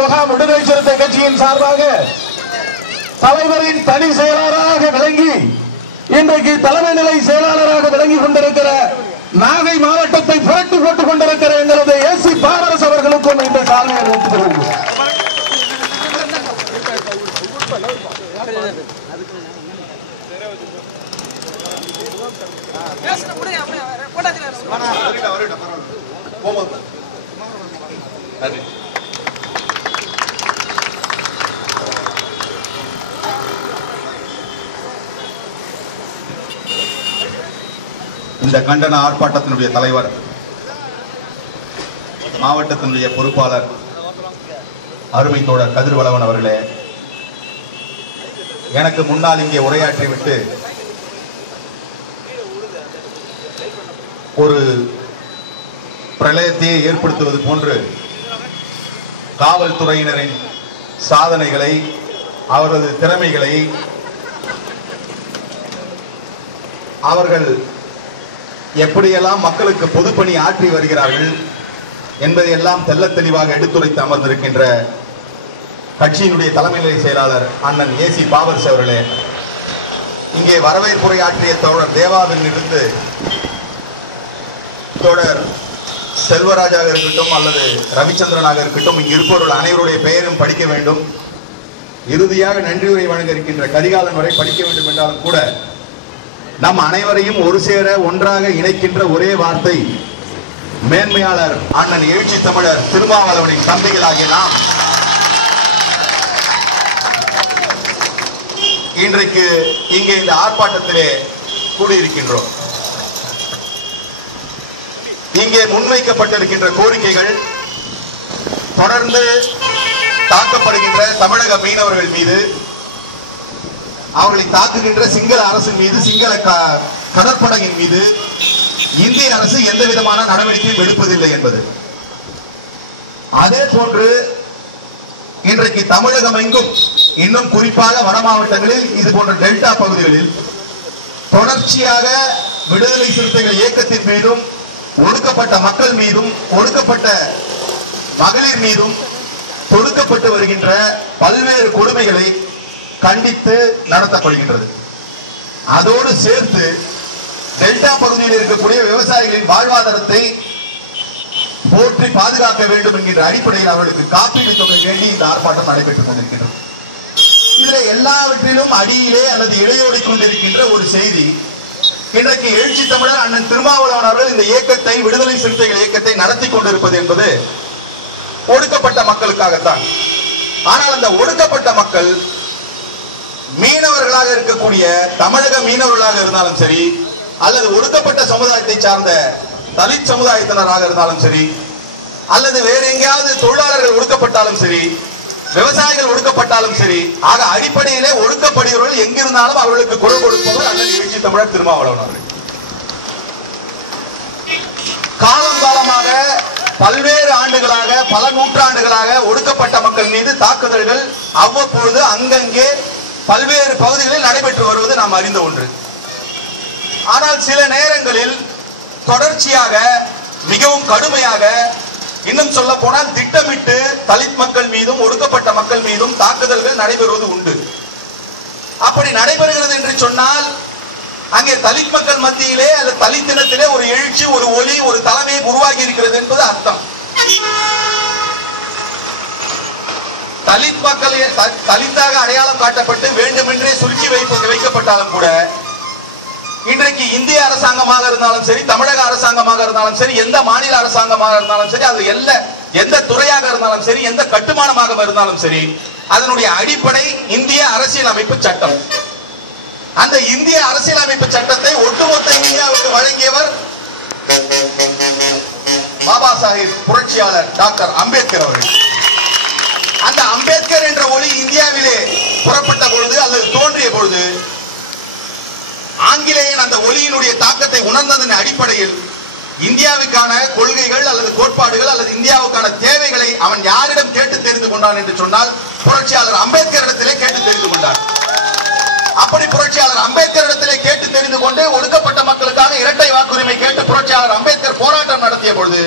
முகாம் விடுதலை சிறுத்தை கட்சியின் சார்பாக தலைவரின் தனி செயலாளராக விளங்கி இன்றைக்கு தலைமை நிலை செயலாளராக விளங்கி கொண்டிருக்கிற நாகை மாவட்டத்தை புரட்டி போட்டுக் கொண்டிருக்கிற எங்களது ஏசி பாரஸ் அவர்களுக்கும் இந்த சாதனை அறிவித்துள்ளது. இந்த கண்டன ஆர்ப்பாட்டத்தினுடைய தலைவர், மாவட்டத்தினுடைய பொறுப்பாளர் அருமை தோழர் கதிர்வளவன் அவர்களே, எனக்கு முன்னால் இங்கே உரையாற்றிவிட்டு ஒரு பிரளயத்தையே ஏற்படுத்துவது போன்று காவல்துறையினரின் சாதனைகளை, அவரது திறமைகளை, அவர்கள் எப்படியெல்லாம் மக்களுக்கு பொதுப்பணி ஆற்றி வருகிறார்கள் என்பதையெல்லாம் தெள்ளத் தெளிவாக எடுத்துரைத்து அமர்ந்திருக்கின்ற கட்சியினுடைய தலைமை நிலை செயலாளர் அண்ணன் ஏசி பாவர்ஸ் அவர்களே, இங்கே வரவேற்புரை ஆற்றிய தோழர் தேவாவிலிருந்து தோழர் செல்வராஜாக இருக்கட்டும் அல்லது ரவிச்சந்திரனாக இருக்கட்டும், இங்கு இருப்பவர்கள் அனைவருடைய பெயரும் படிக்க வேண்டும். இறுதியாக நன்றியுரை வழங்க இருக்கின்ற கரிகாலன் வரை படிக்க வேண்டும் என்றாலும் கூட நம் அனைவரையும் ஒரு சேர ஒன்றாக இணைக்கின்ற ஒரே வார்த்தை மேன்மையாளர் அண்ணன் எழுச்சி தமிழர் திருமாவளவனின் தம்பிகளாகிய நாம் இன்றைக்கு இங்கே இந்த ஆர்ப்பாட்டத்திலே கூடியிருக்கின்றோம். இங்கே முன்வைக்கப்பட்டிருக்கின்ற கோரிக்கைகள் தொடர்ந்து தாக்கப்படுகின்ற தமிழக மீனவர்கள் மீது, அவர்களை தாக்குகின்ற சிங்கள அரசின் மீது, சிங்கள கடற்படையின் மீது இந்திய அரசு எந்த விதமான நடவடிக்கையும் எடுப்பதில்லை என்பது. அதே போன்று இன்றைக்கு தமிழகம் எங்கும், இன்னும் குறிப்பாக வட மாவட்டங்களில், இது போன்ற டெல்டா பகுதிகளில் தொடர்ச்சியாக விடுதலை சிறுத்தைகள் இயக்கத்தின் மீதும், ஒடுக்கப்பட்ட மக்கள் மீதும், ஒடுக்கப்பட்ட மகளிர் மீதும் தொடுக்கப்பட்டு வருகின்ற பல்வேறு கொடுமைகளை கண்டித்து நடத்தப்படுகின்றது. அதோடு சேர்த்து டெல்டா பகுதியில் இருக்கக்கூடிய விவசாயிகளின் வாழ்வாதாரத்தை போற்றி பாதுகாக்க வேண்டும் என்கின்ற அடிப்படையில் அவர்களுக்கு காப்பீடு தொகை வேண்டி இந்த ஆர்ப்பாட்டம் நடைபெற்றுக் கொண்டிருக்கின்றது. இதில் எல்லாவற்றிலும் அடியிலே அல்லது இடையோடி கொண்டிருக்கின்ற ஒரு செய்தி, இன்றைக்கு எழுச்சி தமிழர் அண்ணன் திருமாவளவன் அவர்கள் இந்த இயக்கத்தை, விடுதலை சிறுத்தைகள் இயக்கத்தை நடத்தி கொண்டிருப்பது என்பது ஒடுக்கப்பட்ட மக்களுக்காகத்தான். ஆனால் அந்த ஒடுக்கப்பட்ட மக்கள் மீனவர்களாக இருக்கக்கூடிய தமிழக மீனவர்களாக இருந்தாலும் சரி, அல்லது ஒடுக்கப்பட்ட சமுதாயத்தை சார்ந்த தலித் சமுதாயத்தினராக இருந்தாலும் சரி, அல்லது வேறு எங்கேயாவது தொழிலாளர்கள் ஒடுக்கப்பட்டாலும் சரி, விவசாயிகள் ஒடுக்கப்பட்டாலும் சரி, ஆக அடிப்படையிலே ஒடுக்கப்படுகிறவர்கள் எங்கிருந்தாலும் அவர்களுக்கு குரல் கொடுப்பவர் அண்ணன் எழுச்சி தமிழர் திருமாவளவன் அவர்கள். காலம் காலமாக, பல்வேறு ஆண்டுகளாக, பல நூற்றாண்டுகளாக ஒடுக்கப்பட்ட மக்கள் மீது தாக்குதல்கள் அவ்வப்பொழுது அங்கங்கே பல்வேறு பகுதிகளில் நடைபெற்று வருவது நாம் அறிந்த ஒன்று. ஆனால் சில நேரங்களில் தொடர்ச்சியாக, மிகவும் கடுமையாக, இன்னும் சொல்ல போனால் திட்டமிட்டு தலித் மக்கள் மீதும் ஒடுக்கப்பட்ட மக்கள் மீதும் தாக்குதல்கள் நடைபெறுவது உண்டு. அப்படி நடைபெறுகிறது என்று சொன்னால் அங்கே தலித் மக்கள் மத்தியிலே அல்லது தலித் தினத்திலே ஒரு எழுச்சி, ஒரு ஒலி, ஒரு தலைமை உருவாகி இருக்கிறது என்பது அர்த்தம். தலித் மக்கள் தலித்தாக அடையாளம் காட்டப்பட்டு வேண்டுமென்றே சுருக்கி வைக்கப்பட்டாலும் கூட இன்றைக்கு இந்திய அரசாங்கமாக இருந்தாலும் சரி, தமிழக அரசாங்கமாக இருந்தாலும் சரி, எந்த மாநில அரசாங்கமாக இருந்தாலும் சரி, அது எந்த துறையாக இருந்தாலும் சரி, எந்த கட்டுமானமாக இருந்தாலும் சரி, அதனுடைய அடிப்படை இந்திய அரசியலமைப்பு சட்டம். அந்த இந்திய அரசியலமைப்பு சட்டத்தை ஒட்டுமொத்த இந்தியாவுக்கு வழங்கியவர் பாபா சாஹிப் புரட்சியாளர் டாக்டர் அம்பேத்கர் அவர்கள். அந்த அம்பேத்கர் என்ற ஒளி இந்தியாவிலே புறப்பட்ட பொழுது அல்லது தோன்றிய பொழுது ஆங்கிலேயன் அந்த ஒளியினுடைய தாக்கத்தை உணர்ந்ததன் அடிப்படையில் இந்தியாவுக்கான கொள்கைகள் அல்லது கோட்பாடுகள் அல்லது இந்தியாவுக்கான தேவைகளை அவன் யாரிடம் கேட்டு தெரிந்து கொண்டான் என்று சொன்னால் புரட்சியாளர் அம்பேத்கர் இடத்திலே கேட்டு தெரிந்து கொண்டார். அப்படி புரட்சியாளர் அம்பேத்கர் இடத்திலே கேட்டு தெரிந்து கொண்டு ஒடுக்கப்பட்ட மக்களுக்கான இரட்டை வாக்குரிமை கேட்டு புரட்சியாளர் அம்பேத்கர் போராட்டம் நடத்திய பொழுது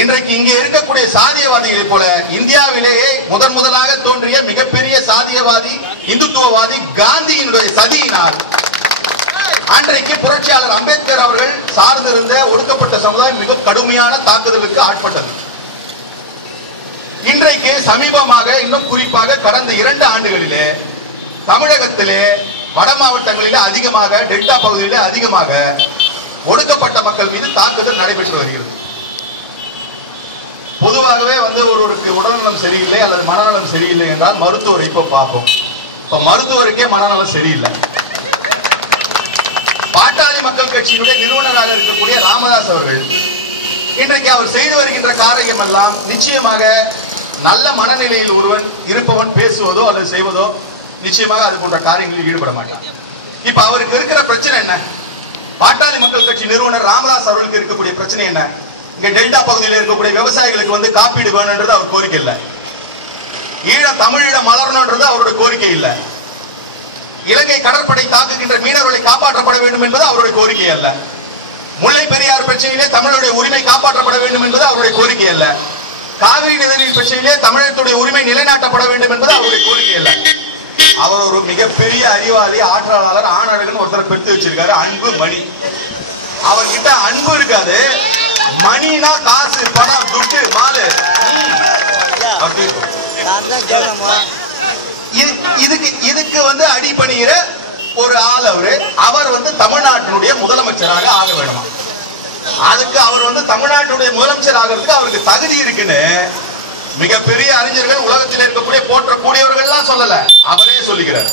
இன்றைக்கு இங்கே இருக்கக்கூடிய சாதியவாதிகளை போல இந்தியாவிலேயே முதலாக தோன்றிய மிகப்பெரிய சாதியவாதி இந்துத்துவவாதி காந்தியினுடைய சதியினால் அன்றைக்கு புரட்சியாளர் அம்பேத்கர் அவர்கள் சார்ந்திருந்த ஒடுக்கப்பட்ட சமுதாயம் மிக கடுமையான தாக்குதலுக்கு ஆட்பட்டது. இன்றைக்கு சமீபமாக இன்னும் குறிப்பாக கடந்த 2 ஆண்டுகளிலே தமிழகத்திலே வட மாவட்டங்களிலே அதிகமாக டெல்டா பகுதியிலே அதிகமாக ஒடுக்கப்பட்ட மக்கள் மீது தாக்குதல் நடைபெற்று வருகிறது. பொதுவாகவே ஒருவருக்கு உடல்நலம் சரியில்லை அல்லது மனநலம் சரியில்லை என்றால் மருத்துவரை இப்ப பார்ப்போம். இப்ப மருத்துவருக்கே மனநலம் சரியில்லை. பாட்டாளி மக்கள் கட்சியினுடைய நிறுவனராக இருக்கக்கூடிய ராமதாஸ் அவர்கள் இன்றைக்கு அவர் செய்து வருகின்ற காரியம் எல்லாம் நிச்சயமாக நல்ல மனநிலையில் ஒருவன் இருப்பவன் பேசுவதோ அல்லது செய்வதோ நிச்சயமாக அது போன்ற காரியங்களில் ஈடுபட மாட்டான். இப்ப அவருக்கு இருக்கிற பிரச்சனை என்ன? பாட்டாளி மக்கள் கட்சி நிறுவனர் ராமதாஸ் அவர்களுக்கு இருக்கக்கூடிய பிரச்சனை என்ன? இங்க டெல்டா பகுதியில் இருக்கக்கூடிய விவசாயிகளுக்கு காப்பீடு வேணும்ன்றது அவர் கோரிக்கை இல்லை. ஈழம் தமிழீழம் மலரணும்ன்றது அவருடைய கோரிக்கை இல்லை. இலங்கை கடற்படை தாக்குகின்ற மீனவர்களை காப்பாற்றப்பட வேண்டும் என்பது அவருடைய கோரிக்கை அல்ல. முல்லை பெரியார் பிரச்சனையிலே தமிழருடைய உரிமை காப்பாற்றப்பட வேண்டும் என்பது அவருடைய கோரிக்கை அல்ல. காவிரி நதிநீர் பிரச்சனையிலே தமிழகத்துடைய உரிமை நிலைநாட்டப்பட வேண்டும் என்பது அவருடைய கோரிக்கை அல்ல. அவர் ஒரு மிகப்பெரிய அறிவாளி ஆற்றலாளர் ஆணழகன் ஒருத்தர் பெற்று வச்சிருக்காரு, அன்பு மணி. அவர்கிட்ட அன்பு இருக்காது, மணினா காசு பணம் துட்டு மாலு. இதுக்கு அடிபணிகிற ஒரு ஆள் அவர் தமிழ்நாட்டினுடைய முதலமைச்சராக ஆக வேணுமா? அதுக்கு அவர் தமிழ்நாட்டுடைய முதலமைச்சர் ஆகிறதுக்கு அவருக்கு தகுதி இருக்குன்னு மிகப்பெரிய அறிஞர்கள் உலகத்தில் இருக்கக்கூடிய போற்றக்கூடியவர்கள் சொல்லல, அவரே சொல்லுகிறார்.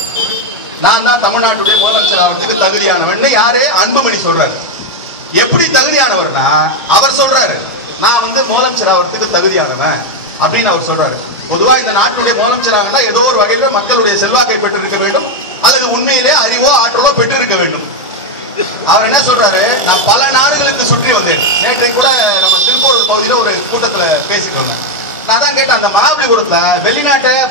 நான் தான் தமிழ்நாட்டுடைய முதலமைச்சர் ஆகிறதுக்கு தகுதியானவன். யாரு? அன்புமணி சொல்றாரு. எப்படி தகுதியானவர்னா அவர் சொல்றாரு, நான் முதலமைச்சர் ஆகிறதுக்கு தகுதியானவன் அப்படின்னு அவர் சொல்றாரு. பொதுவா இந்த நாட்டுடைய முதலமைச்சராக ஏதோ ஒரு வகையில மக்களுடைய செல்வாக்கை பெற்றிருக்க வேண்டும் அல்லது உண்மையிலே அறிவோ ஆற்றலோ பெற்றிருக்க வேண்டும். அவர் என்ன சொல்றாரு, நான் பல நாடுகளுக்கு சுற்றி வந்தேன். நேற்றை கூட நம்ம திருப்பூர் பகுதியில ஒரு கூட்டத்துல பேசிட்டு வந்தேன். நான் தான் கேட்டேன், அந்த மகாபலிபுரத்துல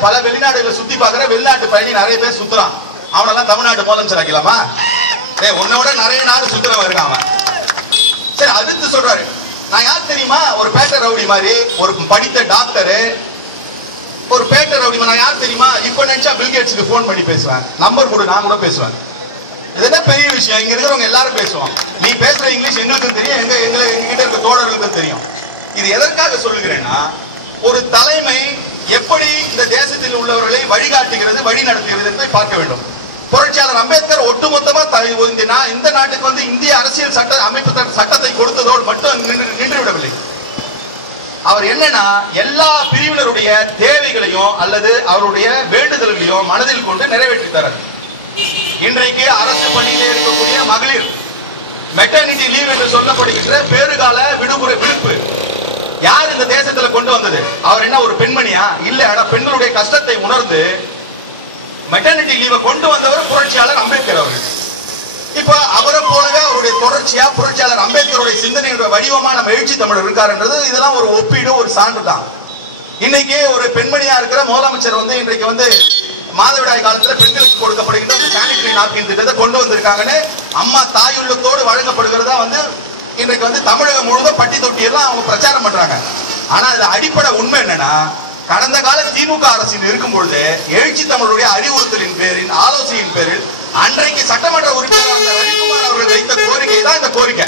பல வெளிநாடுகளை சுத்தி பாக்குற வெளிநாட்டு பயணி நிறைய பேர் சுத்துறான், அவனெல்லாம் தமிழ்நாட்டு முதலமைச்சர் ஆக்கலாமா? உன்னை விட நிறைய நாடு சுத்துறவன் இருக்கான். சரி, அடுத்து சொல்றாரு, நான் யார் தெரியுமா? ஒரு பேட்டர் ரவுடி மாதிரி ஒரு படித்த டாக்டரு, ஒரு பேட்டர் ரவுடி. நான் யார் தெரியுமா? இப்ப நினைச்சா பில்கேட்ஸுக்கு போன் பண்ணி பேசுவேன், நம்பர் கொடு, நான் கூட பேசுவேன். இது என்ன பெரிய விஷயம்? இங்க இருக்கிறவங்க எல்லாரும் பேசுவோம். நீ பேசுற இங்கிலீஷ் எங்களுக்கும் தெரியும், எங்ககிட்ட இருக்க தோழர்களுக்கும் தெரியும். இது எதற்காக சொல்லுகிறேன்னா, ஒரு தலைமை எப்படி இந்த தேசத்தில் உள்ளவர்களை வழிகாட்டுகிறது, வழி நடத்துகிறது என்பதை பார்க்க வேண்டும். புரட்சியாளர் அம்பேத்கர் ஒட்டுமொத்தமா இந்த நாட்டுக்கு இந்திய அரசியல் சட்ட அமைப்பு சட்டத்தை கொடுத்ததோடு மட்டும் நின்று விடவில்லை. அவர் என்னன்னா, எல்லா பிரிவினருடைய தேவைகளையும் அல்லது அவருடைய வேண்டுதல்களையும் மனதில் கொண்டு நிறைவேற்றி தரார். இன்றைக்கு அரசு பணியில் இருக்கக்கூடிய மகளிர் மெட்டர்னிட்டி லீவ் என்று சொல்லப்படுகின்ற பேறுகால விடுப்பு யார் இந்த தேசத்துல கொண்டு வந்தது? அவர் என்ன ஒரு பெண்மணியா? இல்ல, ஆனா பெண்களுடைய கஷ்டத்தை உணர்ந்து மெட்டர்னிட்டி லீவை கொண்டு வந்தவர் புரட்சியாளர் அம்பேத்கர் அவர்கள். இப்ப அவரை போலவே அவருடைய தொடர்ச்சியா புரட்சியாளர் அம்பேத்கருடைய சிந்தனையுடைய வடிவமான எழுச்சி தமிழர் இருக்காருன்றது இதெல்லாம் ஒரு ஒப்பீடு, ஒரு சான்று தான். இன்னைக்கு ஒரு பெண்மணியா இருக்கிற முதலமைச்சர் இன்றைக்கு மாதவிடாய் காலத்துல பெண்களுக்கு கொடுக்கப்படுகின்ற சானிட்டரி நாப்கின் திட்டத்தை கொண்டு வந்திருக்காங்கன்னு அம்மா தாயுள்ளத்தோடு வழங்கப்படுகிறதா இன்றைக்கு தமிழகம் முழுவதும் பட்டி தொட்டியெல்லாம் அவங்க பிரச்சாரம் பண்றாங்க. ஆனா இதுல அடிப்படை உண்மை என்னன்னா, கடந்த கால திமுக அரசில் இருக்கும் பொழுது எழுச்சி தமிழருடைய அறிவுறுத்தலின் பேரில் ஆலோசனையின் பேரில் அன்றைக்கு சட்டமன்ற உறுப்பினர் ரவிக்குமார் அவர்கள் வைத்த கோரிக்கை தான் இந்த கோரிக்கை.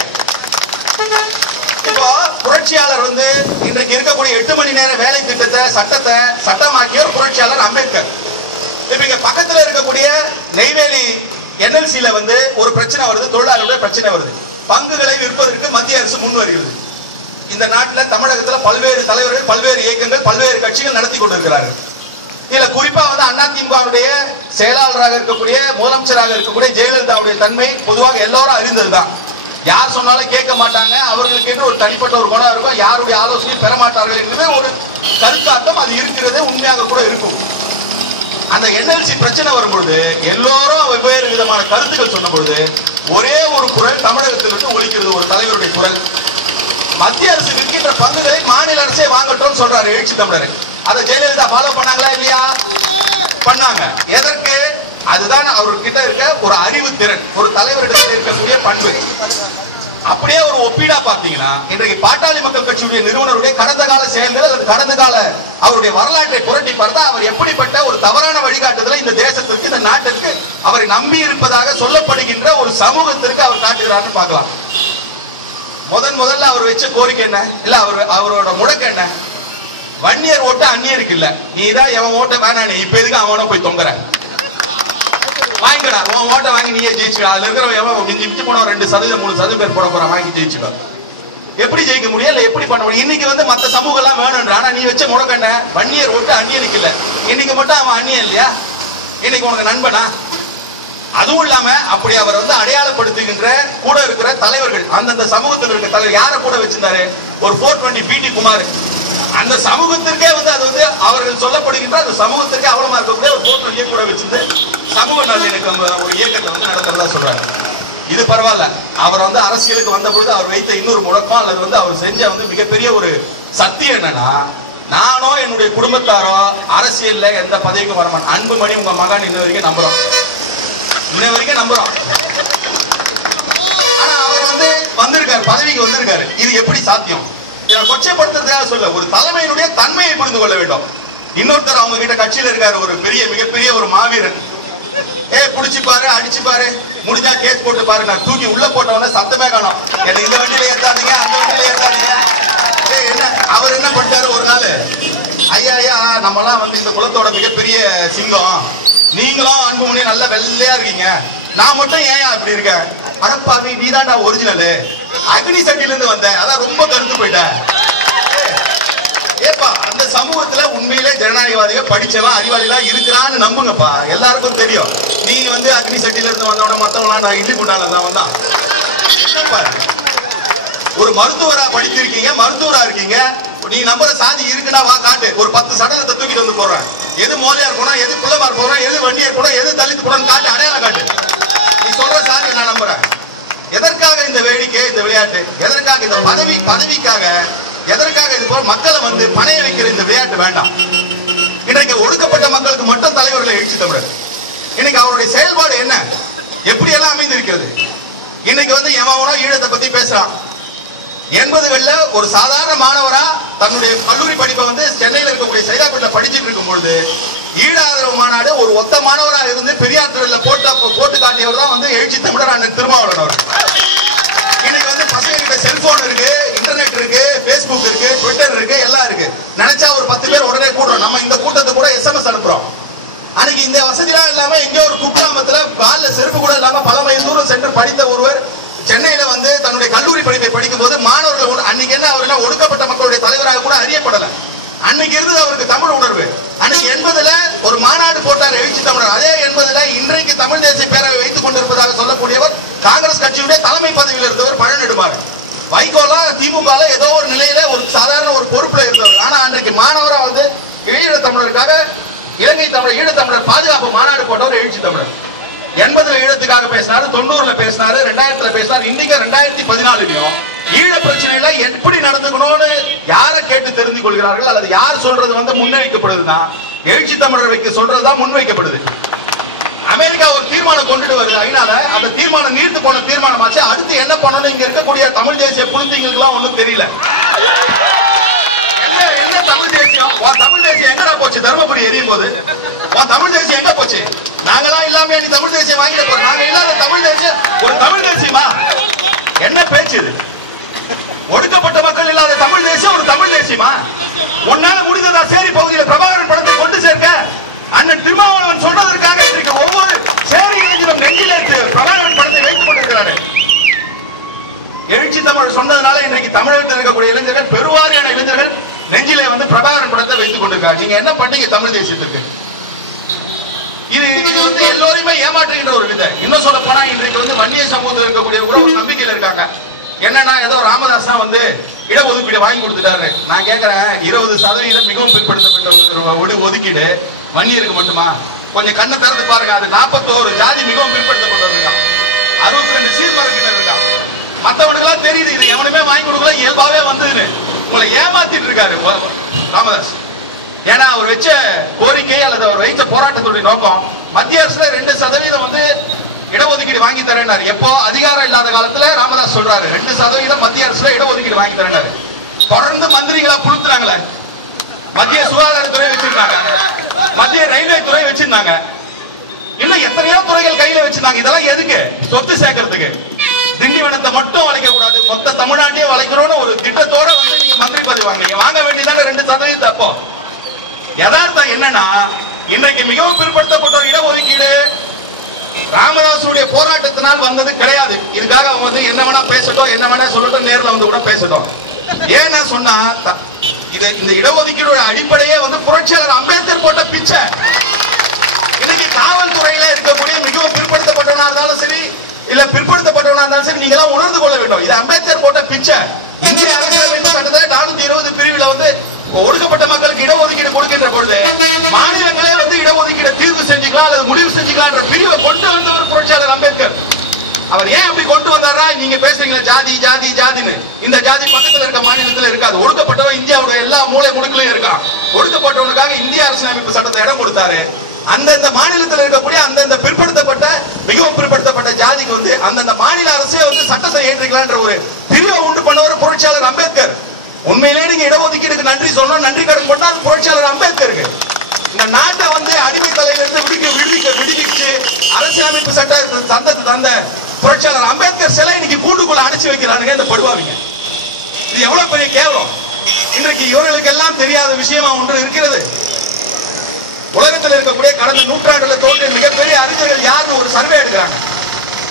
இப்போ புரட்சியாளர் இன்றைக்கு இருக்கக்கூடிய 8 மணி நேர வேலை திட்டத்தை சட்டமாக்கிய புரட்சியாளர் அம்பேத்கர். இப்ப இங்க பக்கத்துல இருக்கக்கூடிய நெய்வேலி NLC-ல ஒரு பிரச்சனை வருது, தொழிலாளருடைய பிரச்சனை வருது. பங்குகளை விற்பதற்கு மத்திய அரசு முன் வருகிறது. இந்த நாட்டில் தமிழகத்தில் பல்வேறு தலைவர்கள், பல்வேறு இயக்கங்கள், பல்வேறு கட்சிகள் நடத்தி கொண்டிருக்கிறார்கள். இதுல குறிப்பா அதிமுகவுடைய செயலாளராக இருக்கக்கூடிய முதலமைச்சராக இருக்கக்கூடிய ஜெயலலிதாவுடைய தன்மை பொதுவாக எல்லாரும் அறிந்ததுதான். யார் சொன்னாலும் கேட்க மாட்டாங்க, அவர்களுக்கு என்று ஒரு தனிப்பட்ட ஒரு குணம் இருக்கும், யாருடைய ஆலோசனையும் பெற மாட்டார்கள் என்பது ஒரு கருத்தாட்டம். அது இருக்கிறது, உண்மையாக கூட இருக்கும். அந்த NLC பிரச்சனை வரும்பொழுது எல்லோரும் வெவ்வேறு விதமான கருத்துக்கள் சொன்ன பொழுது ஒரே ஒரு குரல் தமிழகத்திலிருந்து ஒலிக்கிறது, ஒரு தலைவருடைய குரல். மத்திய அரசு விற்கின்ற பங்குகளை மாநில அரசே வாங்கட்டும் சொல்றாரு எழுச்சி தமிழர். அதை ஜெயலலிதா ஃபாலோ பண்ணாங்களா இல்லையா? பண்ணாங்க. எதற்கு? அதுதான் அவர்கிட்ட இருக்க ஒரு அறிவு திறன், ஒரு தலைவரிடத்தில் இருக்கக்கூடிய பண்பு. அப்படியே ஒரு ஒப்பீடா பார்த்தீங்கன்னா இன்றைக்கு பாட்டாளி மக்கள் கட்சியுடைய நிறுவனருடைய கடந்த கால செயல்கள் அல்லது கடந்த கால அவருடைய வரலாற்றை புரட்டி பார்த்தா அவர் எப்படிப்பட்ட ஒரு தவறான வழிகாட்டுதலை இந்த தேசத்திற்கு இந்த நாட்டிற்கு அவரை நம்பி இருப்பதாக சொல்லப்படுகின்ற ஒரு சமூகத்திற்கு அவர் காட்டுகிறார்னு பார்க்கலாம். முதல்ல அவர் வச்ச கோரிக்கை என்ன? இல்ல அவரோட முடக்கம் என்ன? வன்னியர் ஓட்டு அந்நியருக்கு இல்ல, நீ தான் எவன் ஓட்ட வேணாம், நீ இப்ப எதுக்கு அவனை போய் தொங்குற, வாங்கிக்கடா உன் ஓட்ட வாங்கி நீயே ஜெயிச்சுக்கா. அதுல இருக்கிற மிஞ்சி போன 2% 3% பேர் போட போற வாங்கி ஜெயிச்சுக்கோ. எப்படி ஜெயிக்க முடியும்? இல்ல எப்படி பண்ண முடியும்? இன்னைக்கு வந்து மத்த சமூகம் எல்லாம் வேணும்ன்ற, ஆனா நீ வச்ச முடக்கண்ட வன்னியர் ஓட்டு அந்நியனுக்கு இல்ல, இன்னைக்கு மட்டும் அவன் அந்நியன் இல்லையா, இன்னைக்கு உனக்கு நண்பனா? அதுவும் இல்லாம அப்படி அவர் வந்து அடையாளப்படுத்துகின்ற கூட இருக்கிற தலைவர்கள், அந்தந்த சமூகத்தில் இருக்கிற தலைவர் யார கூட வச்சிருந்தாரு? ஒரு 420 பிடி குமார். அந்த சமூகத்திற்கே வந்து அது வந்து அவர்கள் சொல்லப்படுகின்ற அந்த சமூகத்திற்கே அவலமா இருக்கக்கூடிய ஒரு 420 கூட வச்சிருந்து சமூக நல்லிணக்கம் ஒரு இயக்கத்தை வந்து நடத்துறதா சொல்றாங்க. இது பரவாயில்ல. அவர் வந்து அரசியலுக்கு வந்த பொழுது அவர் வைத்த இன்னொரு முழக்கம் அல்லது வந்து அவர் செஞ்ச வந்து மிகப்பெரிய ஒரு சத்தியம் என்னன்னா, நானோ என்னுடைய குடும்பத்தாரோ அரசியல்ல எந்த பதவிக்கும் வரமாட்டேன். அன்புமணி உங்க மகன் இன்ன வரைக்கும் நம்புறோம். ஆனா அவர் வந்து வந்திருக்காரு, பதவிக்கு வந்திருக்காரு. இது எப்படி சாத்தியம்? கொச்சைப்படுத்துறதுக்காக சொல்ல, ஒரு தலைமையினுடைய தன்மையை புரிந்து கொள்ள வேண்டும். இன்னொருத்தர் அவங்க கிட்ட கட்சியில இருக்காரு, ஒரு மிகப்பெரிய ஒரு மாவீரன். புடிச்சு பாரு, அடிச்சு பாரு, முடிஞ்சா கேஸ் போட்டு பாரு. நான் தூக்கி உள்ள போட்டவன சத்தமே காணோம். என்ன இந்த வண்டியில ஏத்தாதீங்க, அந்த வண்டியில ஏத்தாதீங்க. என்ன அவர் என்ன பண்ணிட்டாரு ஒரு நாள், ஐயா நம்ம எல்லாம் வந்து இந்த குலத்தோட மிகப்பெரிய சிங்கம், நீங்களும் அன்புமணி நல்ல வெள்ளையா இருக்கீங்க, நான் மட்டும் ஏன் இப்படி இருக்கேன்? அடப்பாவி, நீதான்டா ஒரிஜினல், அக்னி சட்டில இருந்து வந்த, அதான் ரொம்ப கருத்து போயிட்ட. ஏப்பா, அந்த சமூகத்துல உண்மையிலே ஜனநாயகவாதிகள் படிச்சவன் அறிவாளிலாம் இருக்கிறான்னு நம்புங்கப்பா, எல்லாருக்கும் தெரியும். நீ வந்து அக்னி சட்டில இருந்து வந்தவன மத்தவங்களா நான் இட்லி குண்டால தான் வந்தான். என்னப்பா, ஒரு மருத்துவரா படிச்சிருக்கீங்க, மருத்துவரா இருக்கீங்க, நீ நம்புற சாதி இருக்குன்னா வா காட்டு. ஒரு 10 சடலத்தை தூக்கிட்டு வந்து போடுறேன். எது மோலியார் போனா, எது குள்ளமார் போறோம், எது வண்டியார் போனா, எது தலித்து போடணும் காட்டு, அடையாளம் காட்டு. நீ சொல்ற சாதி நான் நம்புறேன். எதற்காக இந்த வேடிக்கை, இந்த விளையாட்டு? எதற்காக இந்த பதவிக்காக? எதற்காக இது போல மக்களை வந்து பணைய வைக்கிற இந்த விளையாட்டு வேண்டாம். இன்றைக்கு ஒடுக்கப்பட்ட மக்களுக்கு மட்டும் தலைவர்களை எழுச்சி தமிழர். இன்னைக்கு அவருடைய செயல்பாடு என்ன, எப்படி எல்லாம் அமைந்து இருக்கிறது? இன்னைக்கு வந்து எவனோ ஈழத்தை பத்தி பேசுறான். 80களில் ஒரு சாதாரண மாணவரா தன்னுடைய கல்லூரி படிப்பை வந்து சென்னையில் இருக்கக்கூடிய சைதாப்பேட்டில் படிச்சுட்டு இருக்கும் பொழுது ஈழ ஆதரவு மாநாடு ஒரு ஒத்த மாணவரா இருந்து பெரியார் திடல்ல போட்டு காட்டியவர் தான் வந்து எழுச்சி தமிழர் அண்ணன் திருமாவளவன் அவர். இன்னைக்கு வந்து பசங்க கிட்ட செல்போன் இருக்கு, இன்டர்நெட் இருக்கு, பேஸ்புக் இருக்கு, ட்விட்டர் இருக்கு, எல்லாம் இருக்கு. நினைச்சா ஒரு 10 பேர் உடனே கூடுறோம். நம்ம இந்த கூட்டத்தை கூட SMS அனுப்புறோம். அன்னைக்கு இந்த வசதிலாம் இல்லாம எங்க ஒரு குக்கிராமத்துல கால செருப்பு கூட இல்லாம பல மைல் தூரம் சென்று படித்த ஒருவர் சென்னையில வந்து தன்னுடைய கல்லூரி படிப்பை படிக்கும் போது மாணவர்கள் அன்னைக்கு என்ன அவர் என்ன ஒடுக்கப்பட்ட மக்களுடைய தலைவராக கூட அறியப்படல. அன்னைக்கு இருந்தது அவருக்கு தமிழ் உணர்வு. அன்னைக்கு 80ல ஒரு மாநாடு போட்டார் எழுச்சி தமிழர். அதே 80ல இன்றைக்கு தமிழ் தேசிய பேரவை வைத்துக் கொண்டிருப்பதாக சொல்லக்கூடியவர் காங்கிரஸ் கட்சியுடைய தலைமை பதவியில் இருந்தவர் பழநெடுமாறன். வைகோலா திமுக ஏதோ ஒரு நிலையில ஒரு சாதாரண ஒரு பொறுப்புல இருந்தவர். ஆனா அன்றைக்கு மாணவரா வந்து ஈழ தமிழருக்காக இலங்கை தமிழர் ஈழத்தமிழர் பாதுகாப்பு மாநாடு போட்டவர் எழுச்சி தமிழர். 80ல ஈழத்துக்காக பேசினாரு, 90ல பேசினாரு, 2000ல பேசினாரு. இன்னைக்கு 2014 ஈழ பிரச்சனையில எப்படி நடந்துக்கணும்னு யாரை கேட்டு தெரிந்து கொள்கிறார்கள் அல்லது யார் சொல்றது வந்து முன்வைக்கப்படுதுன்னா எழுச்சி தமிழர் வைக்க சொல்றதுதான் முன்வைக்கப்படுது. அமெரிக்கா ஒரு தீர்மானம் கொண்டுட்டு வருது ஐநால. அந்த தீர்மானம் நீர்த்து போன தீர்மானமாச்சு. அடுத்து என்ன பண்ணணும் இங்க இருக்கக்கூடிய தமிழ் தேசிய புலித்தீங்களுக்குலாம் ஒண்ணும் தெரியல. என்ன தமிழ் தேசியம்? தமிழ் தேசியம் எங்கடா போச்சு? தர்மபுரி எரியும் போது தமிழ் தேசியம் எங்க போச்சு? நாங்களாம் இல்லாம நீ தமிழ் தேசியம் வாங்கிட போற? நாங்க இல்லாத தமிழ் தேசியம் ஒரு தமிழ் தேசியமா? என்ன பேச்சு இது? ஒடுக்கப்பட்ட மக்கள் இல்லாத தமிழ் தேசியம் ஒரு தமிழ் தேசியமா? உன்னால முடிந்ததா சேரி பகுதியில் பிரபாகரன் படத்தை கொண்டு சேர்க்க அண்ணன் திருமாவளவன் சொன்னதற்காக இன்றைக்கு ஒவ்வொரு சேரி இளைஞரும் நெஞ்சிலேற்று பிரபாகரன் படத்தை வைத்துக் கொண்டிருக்கிறாரு. எழுச்சி தமிழ் சொன்னதுனால இன்றைக்கு தமிழகத்தில் இருக்கக்கூடிய இளைஞர்கள் பெருவாரியான இளைஞர்கள் நெஞ்சிலே வந்து பிரபாகரன் படத்தை வைத்துக் கொண்டிருக்காங்க. நீங்க என்ன பண்ணீங்க தமிழ் தேசியத்திற்கு? இது வந்து எல்லோருமே ஏமாற்றுகின்ற ஒரு விதை. இன்னும் சொல்ல போனா இன்றைக்கு வந்து வன்னிய சமூகத்தில் இருக்கக்கூடிய கூட ஒரு நம்பிக்கையில் இருக்காங்க. என்னன்னா ஏதோ ராமதாஸ் தான் வந்து இடஒதுக்கீடு வாங்கி கொடுத்துட்டாரு. நான் கேட்கிறேன், 20% மிகவும் பிற்படுத்தப்பட்ட ஒதுக்கீடு வன்னியருக்கு மட்டுமா? கொஞ்சம் கண்ணை திறந்து பாருங்க. அது 41 ஜாதி மிகவும் பிற்படுத்தப்பட்டவர் இருக்கான், 62 சீர்மரப்பினர் இருக்கான். மற்றவனுக்கெல்லாம் தெரியுது இது எவனுமே வாங்கி கொடுக்கல, இயல்பாவே வந்ததுன்னு. உங்களை ஏமாத்திட்டு இருக்காரு ராமதாஸ். ஏன்னா அவர் வச்ச கோரிக்கை அல்லது அவர் வைத்த போராட்டத்துடைய நோக்கம் மத்திய அரசுல 2% வந்து இடஒதுக்கீடு வாங்கி தரேன்னாரு. எப்போ அதிகாரம் இல்லாத காலத்துல ராமதாஸ் சொல்றாரு 2% மத்திய அரசுல இடஒதுக்கீடு வாங்கி தரேன்னாரு. தொடர்ந்து மந்திரிகளா புழுத்துறாங்களே. மத்திய சுகாதாரத்துறை வச்சிருந்தாங்க, மத்திய ரயில்வே துறை வச்சிருந்தாங்க, இன்னும் எத்தனையோ துறைகள் கையில வச்சிருந்தாங்க. இதெல்லாம் எதுக்கு? சொத்து சேர்க்கறதுக்கு. திண்டிவனத்தை மட்டும் வளைக்க கூடாது, மொத்த தமிழ்நாட்டையே வளைக்கிறோம்னு ஒரு திட்டத்தோட வந்து நீங்க மந்திரி பதவி வாங்குறீங்க. வாங்க வேண்டியதான 2% அப்போ. யதார்த்தம் என்னன்னா, இன்றைக்கு மிகவும் பிற்படுத்தப்பட்ட இடஒதுக்கீடு ராமதாசுடைய போராட்டத்தினால் வந்தது கிடையாது. இதுக்காக அவங்க வந்து என்ன வேணா பேசட்டும், என்ன வேணா சொல்லட்டும், நேரில் வந்து கூட பேசட்டும். ஏன்னா சொன்னா இந்த இடஒதுக்கீடு அடிப்படையே வந்து புரட்சியாளர் அம்பேத்கர் போட்ட பிச்சை. இன்னைக்கு காவல்துறையில இருக்கக்கூடிய மிகவும் பிற்படுத்தப்பட்டவனா இருந்தாலும் சரி, இல்ல பிற்படுத்தப்பட்டவனா இருந்தாலும் சரி, நீங்க எல்லாம் உணர்ந்து கொள்ள வேண்டும், இது அம்பேத்கர் போட்ட பிச்சை. இந்திய அரசியலமைப்பு சட்டத்தில் 420 பிரிவுல வந்து ஒடுக்கப்பட்ட மக்களுக்கு இடஒதுக்கீடு கொடுக்கின்ற பொழுது மாநிலங்களே வந்து இடஒதுக்கீடு தீர்வு செஞ்சுக்கலாம் அல்லது முடிவு செஞ்சுக்கலாம் பிரிவை கொண்டு வந்தவர் புரட்சியாளர் அம்பேத்கர். அவர் ஏன் அப்படி கொண்டு வந்தாரா? நீங்க பேசுறீங்களா ஜாதி ஜாதி ஜாதின்னு. இந்த ஜாதி பக்கத்துல இருக்க மாநிலத்துல இருக்காது. ஒடுக்கப்பட்டவன் இந்தியாவுடைய எல்லா மூலை முடுக்கிலும் இருக்கான். ஒடுக்கப்பட்டவனுக்காக இந்திய அரசியலமைப்பு சட்டத்தை இடம் கொடுத்தாரு. அந்தந்த மாநிலத்தில் இருக்கக்கூடிய அந்தந்த பிற்படுத்தப்பட்ட மிகவும் பிற்படுத்தப்பட்ட ஜாதிக்கு வந்து அந்தந்த மாநில அரசே வந்து சட்டத்தை ஏற்றிக்கலான்ற ஒரு பிரிவை உண்டு பண்ணவர் புரட்சியாளர் அம்பேத்கர். உண்மையிலேயே நீங்க இடஒதுக்கீடுக்கு நன்றி சொல்லணும், நன்றி கடன் கொண்டா அது புரட்சியாளர் அம்பேத்கருக்கு. இந்த நாட்டை வந்து அடிமை தலையிலிருந்து விடுவிச்சு அரசியலமைப்பு சட்டத்தை தந்த புரட்சியாளர் அம்பேத்கர் சிலை இன்னைக்கு கூண்டுக்குள்ள அடைச்சு வைக்கிறானுங்க இந்த படுவாவிங்க. இது எவ்வளவு பெரிய கேவலம். இன்றைக்கு இவர்களுக்கு எல்லாம் தெரியாத விஷயமா ஒன்று இருக்கிறது. உலகத்தில் இருக்கக்கூடிய கடந்த நூற்றாண்டுல தோன்றிய மிகப்பெரிய அறிஞர்கள் யாருன்னு ஒரு சர்வே எடுக்கிறாங்க.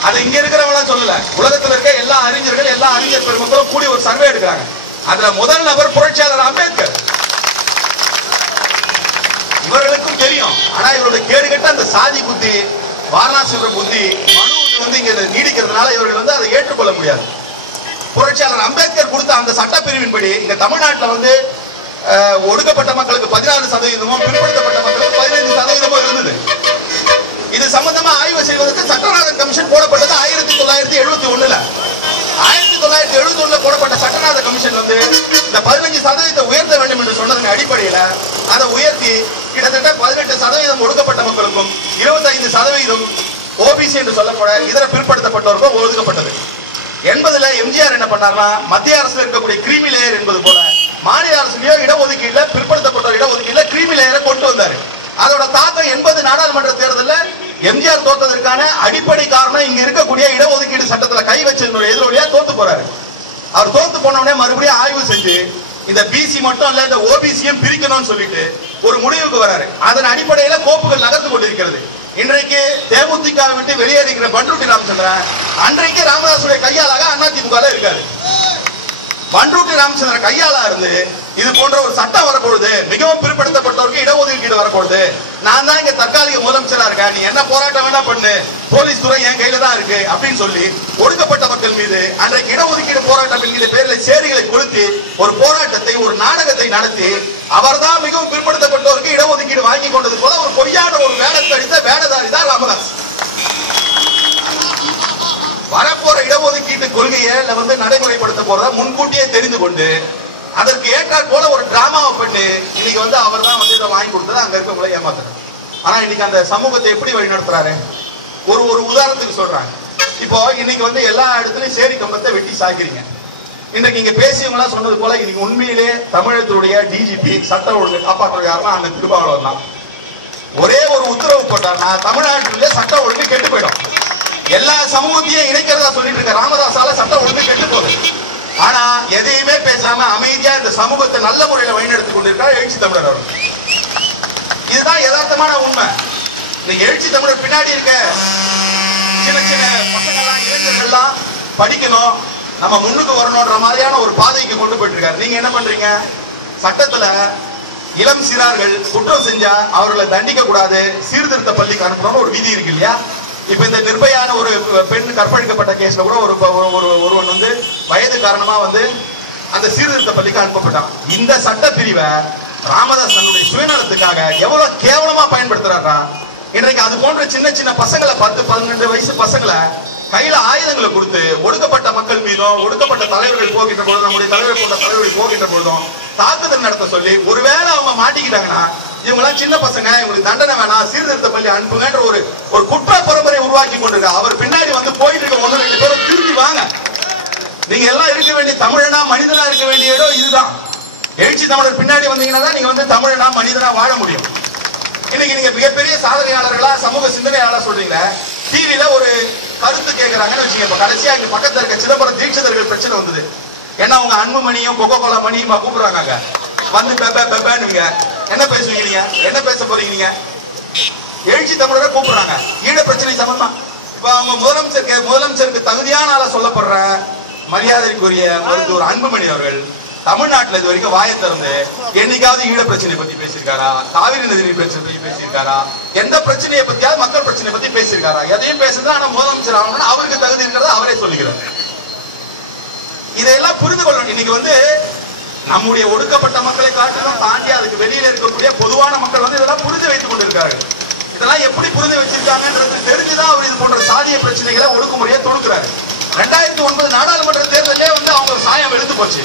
அதை இங்க இருக்கிறவங்க சொல்லல, உலகத்தில் இருக்க எல்லா அறிஞர்கள் எல்லா அறிஞர் பெருமக்களும் கூடி ஒரு சர்வே எடுக்கிறாங்க. அதுல முதல் நபர் புரட்சியாளர் அம்பேத்கர். இவர்களுக்கும் தெரியும். ஆனா இவருடைய கேடுகட்ட அந்த சாதி புத்தி, வாரணாசி புத்தி மனுவுக்கு வந்து இங்க நீடிக்கிறதுனால இவர்கள் வந்து அதை ஏற்றுக்கொள்ள முடியாது. புரட்சியாளர் அம்பேத்கர் கொடுத்த அந்த சட்டப்பிரிவின்படி இங்க தமிழ்நாட்டில் வந்து ஒடுக்கப்பட்ட மக்களுக்கு 16%, பிற்படுத்தப்பட்ட மக்களுக்கு 15% இருந்தது. இது சம்பந்தமா ஆய்வு செய்வதற்கு சட்டநாதன் கமிஷன் போடப்பட்டது 1971. 1971 போடப்பட்ட சட்டநாத கமிஷன் வந்து இந்த 15% உயர்த்த வேண்டும் என்று சொன்னதன் அடிப்படையில் அதை உயர்த்தி கிட்டத்தட்ட 18% ஒடுக்கப்பட்ட மக்களுக்கும் 25% ஓபிசி என்று சொல்லப்பட இதர பிற்படுத்தப்பட்டவருக்கும் ஒதுக்கப்பட்டது. 80ல எம்ஜிஆர் என்ன பண்ணார்னா, மத்திய அரசுல இருக்கக்கூடிய கிரீமி லேயர் என்பது போல மாநில அரசுலயோ இடஒதுக்கீடுல பிற்படுத்தப்பட்ட இடஒதுக்கீடுல கிரீமி லேயரை கொண்டு வந்தாரு. அதோட தாக்கம் 80 நாடாளுமன்ற தேர்தலில் எம்ஜிஆர் தோத்ததற்கான அடிப்படை காரணம் இங்க இருக்கக்கூடிய இடஒதுக்கீடு சட்டத்துல கை வச்சதனுடைய எதிரொலியா தோத்து போறாரு. அவர் தோத்து போனவுடனே மறுபடியும் ஆய்வு செஞ்சு இந்த பிசி மட்டும் இல்ல இந்த ஓபிசியும் பிரிக்கணும்னு சொல்லிட்டு ஒரு முடிவுக்கு வராரு. அதன் அடிப்படையில கோப்புகள் நகர்ந்து கொண்டிருக்கிறது. இன்றைக்கு தேமுதிக விட்டு வெளியேறுகிற பண்ருட்டி ராமச்சந்திரன் அன்றைக்கு ராமதாசுடைய கையாளாக அதிமுக இருக்காரு. பண்ருட்டி ராமச்சந்திரன் கையாளா இருந்து இது போன்ற ஒரு சட்டம் வரப்போகுது, மிகவும் பிற்படுத்தப்பட்டவருக்கு இடஒதுக்கீடு வரப்போகுது, நான் தான் இங்க தற்காலிக முதலமைச்சரா இருக்கேன், நீ என்ன போராட்டம் வேணா பண்ணு, போலீஸ் துறை என் கையில தான் இருக்கு அப்படின்னு சொல்லி ஒடுக்கப்பட்ட மக்கள் மீது அன்றைக்கு இடஒதுக்கீடு போராட்டம் என்கிற பேரில் சேரிகளை கொளுத்தி ஒரு போராட்டத்தை ஒரு நாடகத்தை நடத்தி அவர்தான் மிகவும் பிற்படுத்தப்பட்டவருக்கு இடஒதுக்கீடு வாங்கி கொண்டது போல ஒரு பொய்யான ஒரு வேடத்தை அடித்த வேடதாரி தான் ராமதாஸ். வரப்போற இடஒதுக்கீட்டு கொள்கையை வந்து நடைமுறைப்படுத்த போறத முன்கூட்டியே தெரிந்து கொண்டு அதற்கு ஏற்றாற் போல ஒரு டிராமாவை பண்ணி இன்னைக்கு வந்து அவர் தான் வந்து இதை வாங்கி கொடுத்தது அங்க இருக்கவங்களை ஏமாத்துறாரு. ஆனா இன்னைக்கு அந்த சமூகத்தை எப்படி வழி நடத்துறாரு? ஒரு உதாரணத்துக்கு சொல்றாங்க. இப்போ இன்னைக்கு வந்து எல்லா இடத்துலயும் சேரி கம்பத்தை வெட்டி சாய்க்கிறீங்க. இன்னைக்கு இங்க பேசியவங்களா சொன்னது போல இன்னைக்கு உண்மையிலே தமிழகத்துடைய டிஜிபி சட்ட ஒழுங்கு காப்பாற்ற யாருன்னா அந்த திருபாவளவர் தான். ஒரே ஒரு உத்தரவு போட்டார்னா தமிழ்நாட்டிலே சட்ட ஒழுங்கு கெட்டு போயிடும். எல்லா சமூகத்தையும் இணைக்கிறதா சொல்லிட்டு இருக்க ராமதாசால சட்டம் ஒழுங்கு கெட்டு போகுது. ஆனா எதையுமே பேசாம அமைதியா இந்த சமூகத்தை நல்ல முறையில வழிநடத்தி கொண்டிருக்கார் எழுச்சி தமிழர் அவர். இதுதான் யதார்த்தமான உண்மை. இந்த எழுச்சி தமிழர் பின்னாடி இருக்க சின்ன சின்ன பசங்கள்லாம் இளைஞர்கள்லாம் படிக்கணும், நம்ம முன்னுக்கு வரணும்ன்ற மாதிரியான ஒரு பாதைக்கு கொண்டு போயிட்டு இருக்காரு. நீங்க என்ன பண்றீங்க? சட்டத்துல இளம் சிறார்கள் குற்றம் செஞ்சா அவர்களை தண்டிக்க கூடாது, சீர்திருத்த பள்ளிக்கு அனுப்பணும்னு ஒரு விதி இருக்கு இல்லையா? இப்ப இந்த நிர்பயான ஒரு பெண் கற்பழிக்கப்பட்ட கேஸ்ல கூட ஒருவன் வந்து வயது காரணமா வந்து அந்த சீர்திருத்த பள்ளிக்கு அனுப்பப்பட்டான். இந்த சட்ட பிரிவை ராமதாஸ் தன்னுடைய சுயநலத்துக்காக எவ்வளவு கேவலமா பயன்படுத்துறாரா? இன்றைக்கு அது போன்ற சின்ன சின்ன பசங்களை 10-12 வயசு பசங்களை கையில ஆயுதங்களை கொடுத்து ஒடுக்கப்பட்ட மக்கள் மீதும் ஒடுக்கப்பட்ட தலைவர்கள் போகின்ற பொழுதும் நம்முடைய தலைவர் போன்ற தலைவர்கள் போகின்ற பொழுதும் தாக்குதல் நடத்த சொல்லி ஒருவேளை அவங்க மாட்டிக்கிட்டாங்கன்னா இவங்கெல்லாம் சின்ன பசங்க, இவங்களுக்கு தண்டனை வேணாம், சீர்திருத்த பள்ளி அனுப்புங்கன்ற ஒரு குற்ற பரம்பரை உருவாக்கி கொண்டிருக்க அவர் பின்னாடி வந்து போயிட்டு இருக்க 1-2 பேரும் திரும்பி வாங்க. நீங்க எல்லாம் இருக்க வேண்டிய தமிழனா மனிதனா இருக்க வேண்டிய இடம் இதுதான். எழுச்சி தமிழர் பின்னாடி வந்தீங்கன்னா தான் நீங்க வந்து தமிழனா மனிதனா வாழ முடியும். இன்னைக்கு நீங்க மிகப்பெரிய சாதனையாளர்களா சமூக சிந்தனையாளா சொல்றீங்க, டிவில ஒரு கருத்து கேட்கறாங்கன்னு வச்சுங்க. இப்ப கடைசியா இங்க பக்கத்துல இருக்க சிதம்பரம் தீட்சிதர்கள் பிரச்சனை வந்தது. ஏன்னா உங்க அன்புமணியும் கொக்கோ கோலா மணியுமா கூப்பிடுறாங்க வந்து பெப்பேன்னு என்ன பேசுவீங்க நீங்க? என்ன பேச போறீங்க நீங்க? எழுச்சி தமிழரை கூப்பிடுறாங்க ஈழ பிரச்சனை சம்பந்தமா. இப்ப அவங்க முதலமைச்சருக்கு தகுதியான ஆளா சொல்லப்படுற மரியாதைக்குரிய ஒரு அன்புமணி அவர்கள் தமிழ்நாட்டில் இது வரைக்கும் வாயை திறந்து என்னைக்காவது ஈழ பிரச்சனை பத்தி பேசியிருக்காரா? காவிரி நதி பிரச்சனை பத்தி பேசியிருக்காரா? எந்த பிரச்சனையை பத்தியாவது மக்கள் பிரச்சனை பத்தி பேசியிருக்காரா? எதையும் பேசுறது. ஆனா முதலமைச்சர் ஆகணும்னு அவருக்கு தகுதி இருக்கிறத அவரே சொல்லுகிறார். இதையெல்லாம் புரிந்து கொள்ளணும். இன்னைக்கு வந்து நம்முடைய ஒடுக்கப்பட்ட மக்களை காட்டிலும் தாண்டி அதுக்கு வெளியில இருக்கக்கூடிய பொதுவான மக்கள் வந்து இதெல்லாம் புரிந்து வைத்துக் கொண்டிருக்கார்கள். இதெல்லாம் எப்படி புரிந்து வச்சிருக்காங்கன்றது தெரிஞ்சுதான் அவர் இது போன்ற சாதிய பிரச்சனைகளை ஒடுக்குமுறையை தொடுக்கிறாரு. 2009 நாடாளுமன்ற தேர்தலே வந்து அவங்க சாயம் எடுத்து போச்சு.